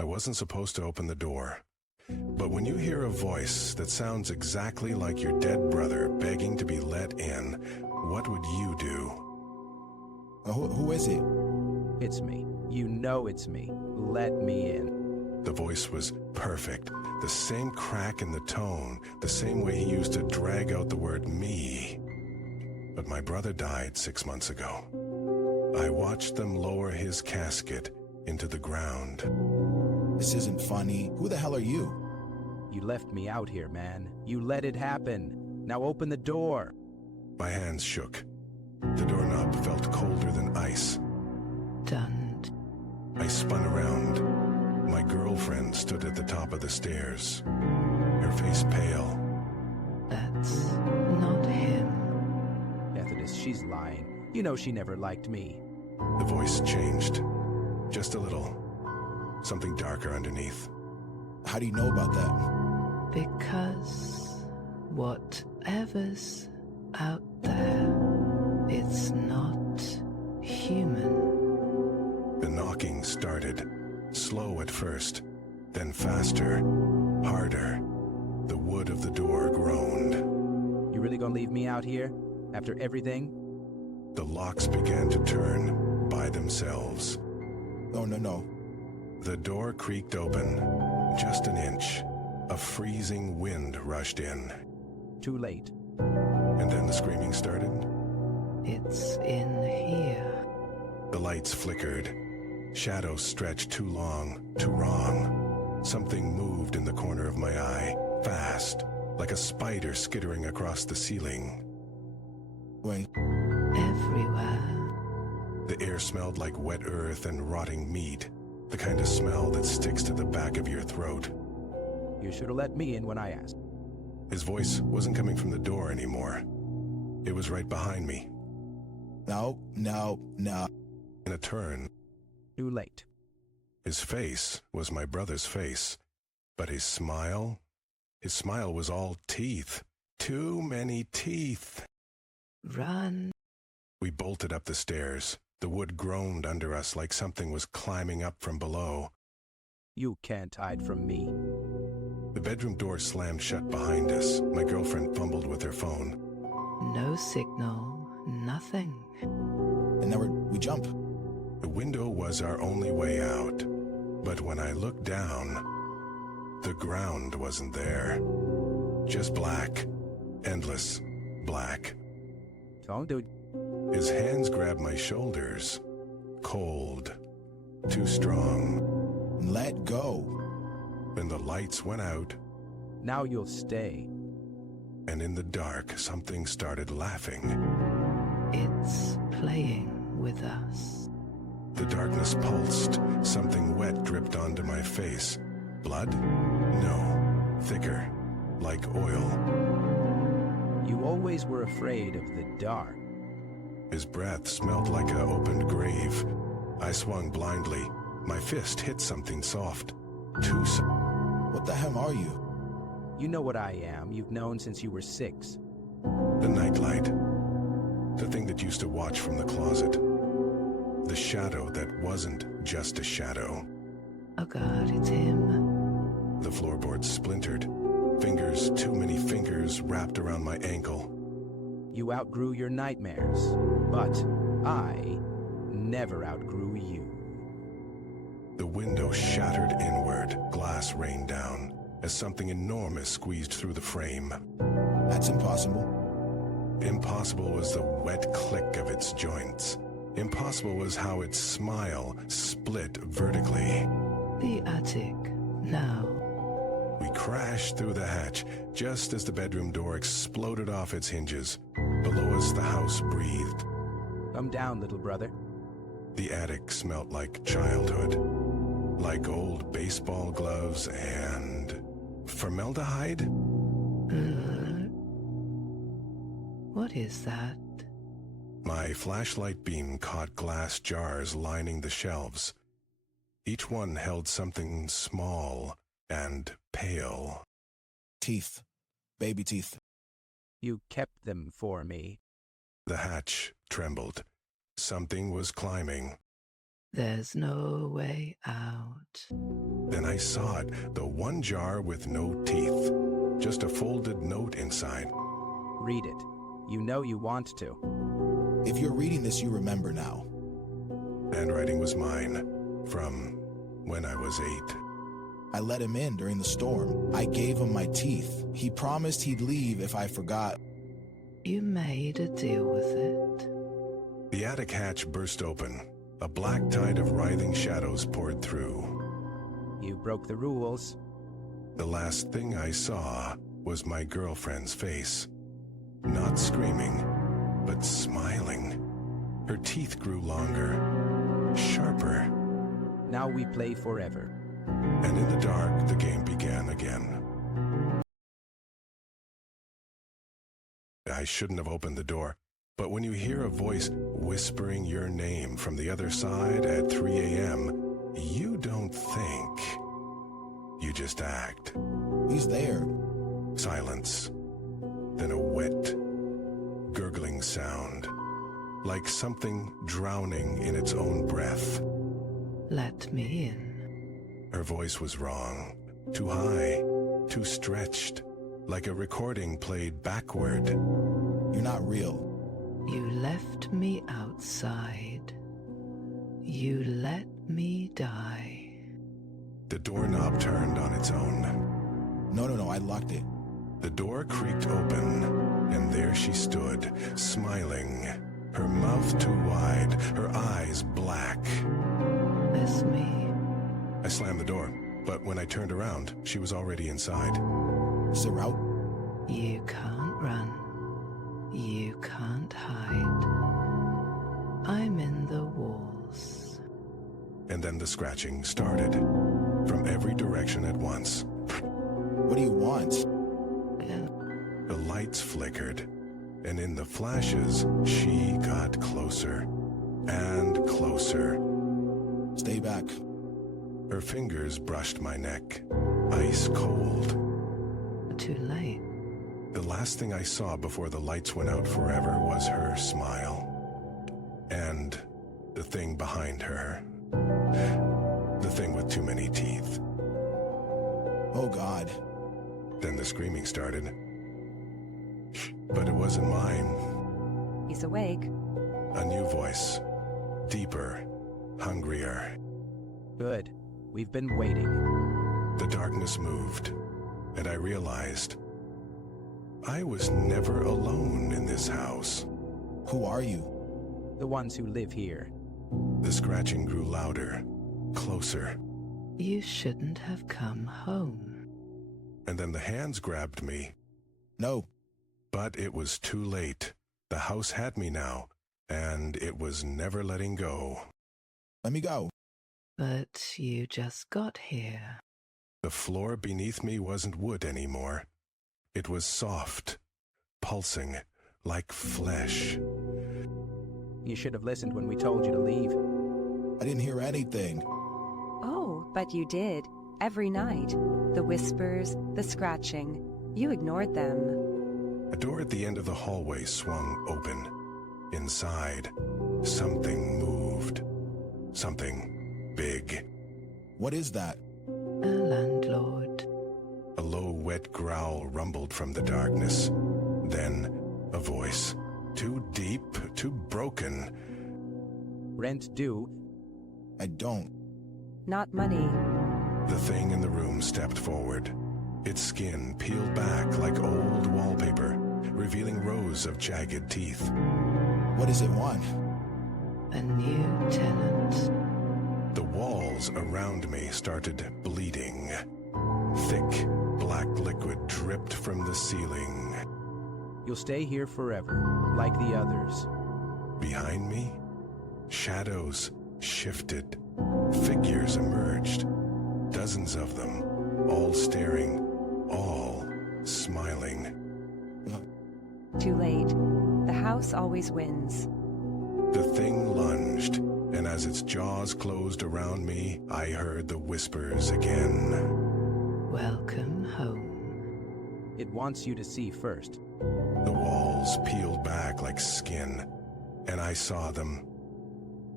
I wasn't supposed to open the door. But when you hear a voice that sounds exactly like your dead brother begging to be let in, what would you do? Who is it? It's me. You know it's me. Let me in. The voice was perfect. The same crack in the tone, the same way he used to drag out the word me. But my brother died 6 months ago. I watched them lower his casket into the ground. This isn't funny. Who the hell are you? You left me out here, man. You let it happen. Now open the door. My hands shook. The doorknob felt colder than ice. Don't. I spun around. My girlfriend stood at the top of the stairs, her face pale. That's not him. Methodist, she's lying. You know she never liked me. The voice changed. Just a little. Something darker underneath. How do you know about that? Because whatever's out there, it's not human. The knocking started, slow at first, then faster, harder. The wood of the door groaned. You really gonna leave me out here? After everything? The locks began to turn by themselves. No. The door creaked open, just an inch. A freezing wind rushed in. Too late. And then the screaming started. It's in here. The lights flickered. Shadows stretched too long, too wrong. Something moved in the corner of my eye, fast, like a spider skittering across the ceiling. Wait. Everywhere. The air smelled like wet earth and rotting meat, the kind of smell that sticks to the back of your throat. You should have let me in when I asked. His voice wasn't coming from the door anymore. It was right behind me. No. In a turn, Too late. his face was my brother's face, but his smile was all teeth. Too many teeth. Run. We bolted up the stairs. The wood groaned under us like something was climbing up from below. You can't hide from me. The bedroom door slammed shut behind us. My girlfriend fumbled with her phone. No signal. Nothing. And now we jump. The window was our only way out. But when I looked down, the ground wasn't there. Just black. Endless black. Don't do it. His hands grabbed my shoulders. Cold. Too strong. Let go. Then the lights went out, Now you'll stay. and in the dark, something started laughing. It's playing with us. The darkness pulsed. Something wet dripped onto my face. Blood? No. Thicker. Like oil. You always were afraid of the dark. His breath smelled like an opened grave. I swung blindly. My fist hit something soft. Too soft. What the hell are you? You know what I am. You've known since you were 6. The nightlight. The thing that used to watch from the closet. The shadow that wasn't just a shadow. Oh God, it's him. The floorboard splintered. Fingers, too many fingers wrapped around my ankle. You outgrew your nightmares. But I never outgrew you. The window shattered inward. Glass rained down as something enormous squeezed through the frame. That's impossible. Impossible was the wet click of its joints. Impossible was how its smile split vertically. The attic. Now. We crashed through the hatch just as the bedroom door exploded off its hinges. Below us, the house breathed. Come down, little brother. The attic smelt like childhood. Like old baseball gloves and formaldehyde? What is that? My flashlight beam caught glass jars lining the shelves. Each one held something small and pale. Teeth. Baby teeth. You kept them for me. The hatch trembled. Something was climbing. There's no way out. Then I saw it, the one jar with no teeth. Just a folded note inside. Read it. You know you want to. If you're reading this, you remember now. Handwriting was mine, from when I was 8. I let him in during the storm. I gave him my teeth. He promised he'd leave if I forgot. You made a deal with it. The attic hatch burst open. A black tide of writhing shadows poured through. You broke the rules. The last thing I saw was my girlfriend's face. Not screaming, but smiling. Her teeth grew longer, sharper. Now we play forever. And in the dark, the game began again. I shouldn't have opened the door, but when you hear a voice whispering your name from the other side at 3 a.m., you don't think. You just act. He's there. Silence. Then a wet, gurgling sound, like something drowning in its own breath. Let me in. Her voice was wrong. Too high, too stretched, like a recording played backward. You're not real. You left me outside. You let me die. The doorknob turned on its own. No, I locked it. The door creaked open, and there she stood, smiling, her mouth too wide, her eyes black. That's me. I slammed the door, but when I turned around, she was already inside. Is it out? You can't run. You can't hide. I'm in the walls. And then the scratching started, from every direction at once. What do you want? The lights flickered, and in the flashes, she got closer and closer. Stay back. Her fingers brushed my neck, ice cold. Too late. The last thing I saw before the lights went out forever was her smile. And the thing behind her. The thing with too many teeth. Oh, God. Then the screaming started. But it wasn't mine. He's awake. A new voice. Deeper. Hungrier. Good. We've been waiting. The darkness moved, and I realized I was never alone in this house. Who are you? The ones who live here. The scratching grew louder, closer, You shouldn't have come home. and then the hands grabbed me. No. But it was too late. The house had me now, and it was never letting go. Let me go. But you just got here. The floor beneath me wasn't wood anymore. It was soft, pulsing, like flesh. You should have listened when we told you to leave. I didn't hear anything. Oh, but you did. Every night. The whispers, the scratching. You ignored them. A door at the end of the hallway swung open. Inside, something moved. Something big. What is that? A landlord. A low, wet growl rumbled from the darkness. Then, a voice. Too deep, too broken. Rent due. I don't. Not money. The thing in the room stepped forward. Its skin peeled back like old wallpaper, revealing rows of jagged teeth. What does it want? A new tenant. The walls around me started bleeding. Thick, black liquid dripped from the ceiling. You'll stay here forever, like the others. Behind me, shadows shifted. Figures emerged. Dozens of them, all staring, all smiling. Too late. The house always wins. The thing lunged, and as its jaws closed around me, I heard the whispers again. Welcome home. It wants you to see first. The walls peeled back like skin, and I saw them.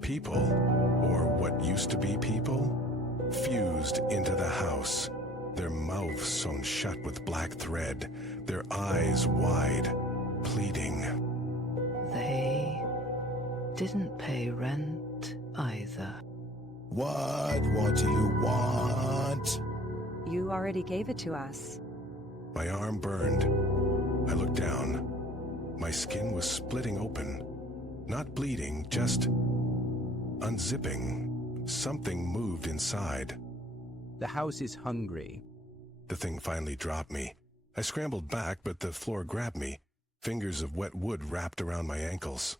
People, or what used to be people fused into the house, their mouths sewn shut with black thread, their eyes wide, pleading. They didn't pay rent either. What do you want? You already gave it to us. My arm burned. I looked down. My skin was splitting open. Not bleeding, just unzipping. Something moved inside. The house is hungry. The thing finally dropped me. I scrambled back, but the floor grabbed me. Fingers of wet wood wrapped around my ankles.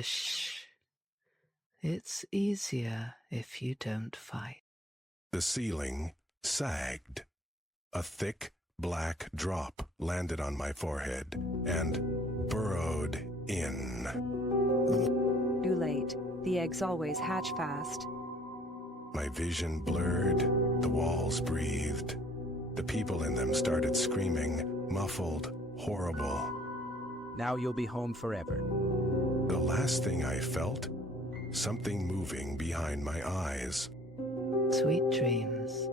Shh. It's easier if you don't fight. The ceiling sagged. A thick, black drop landed on my forehead and burrowed in. Too late. The eggs always hatch fast. My vision blurred. The walls breathed. The people in them started screaming, muffled, horrible. Now you'll be home forever. The last thing I felt, something moving behind my eyes. Sweet dreams.